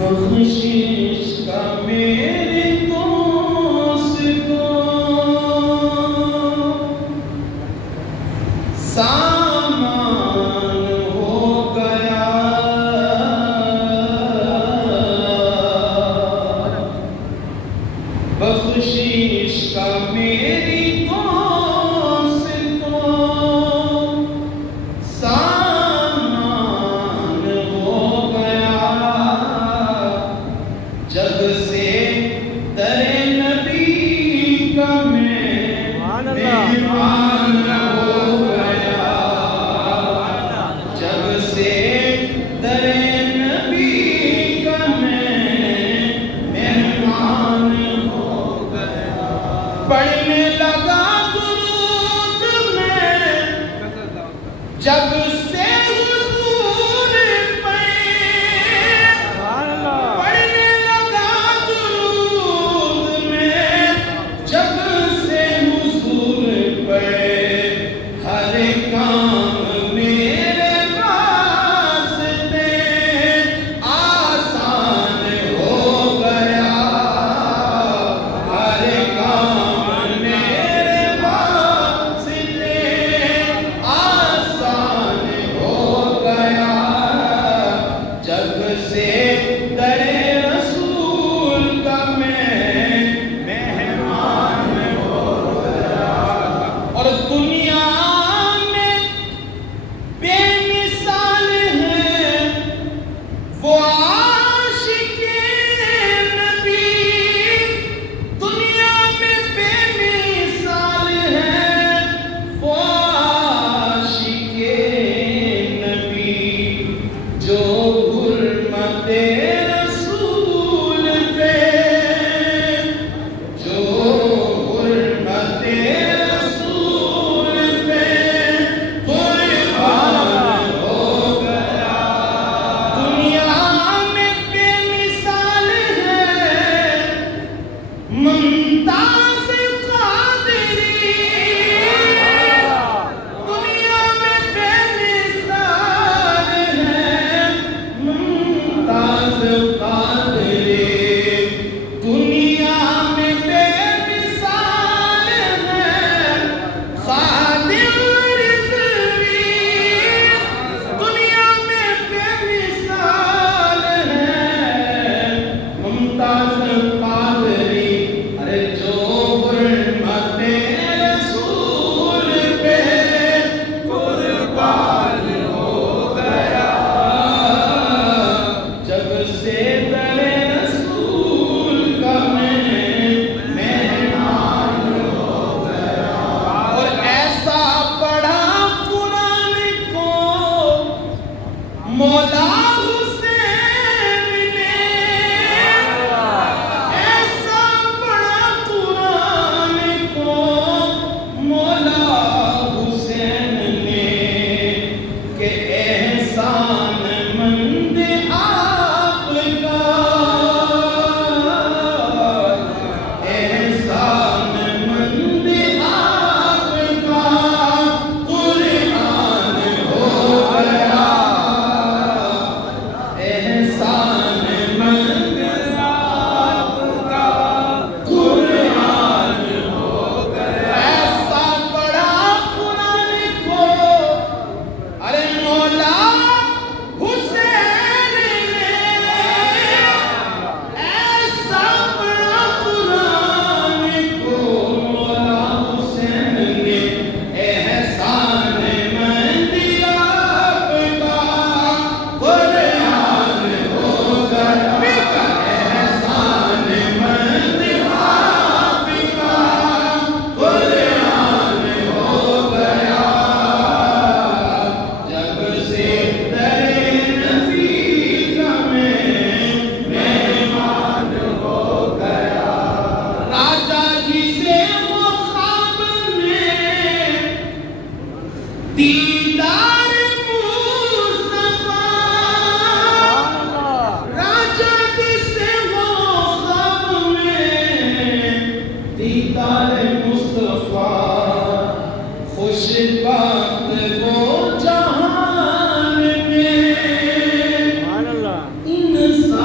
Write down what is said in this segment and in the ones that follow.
بخشش کا میرے دوست کو سامان ہو گیا، بخشش کا میری دوست کو سامان ہو گیا، جب سے در نبی کا میں مہمان ہو گیا، جب سے در نبی کا میں مہمان ہو گیا، پڑھنے لگا درود میں جب سے حضور پہ، پڑھنے لگا درود میں جب سے حضور پہ، ہر کام میرے واسطے آسان ہو گیا، ہر کام میرے واسطے آسان ہو گیا، جب سے در رسول کا میں مہمان ہو گیا، اور دنیا میں بے مثال ہے وہ عاشق نبی، دنیا میں بے مثال ہے وہ عاشق نبی، جو حرمت رسول پہ، جو حرمت رسول پہ قربان ہو گیا، دنیا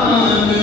آنا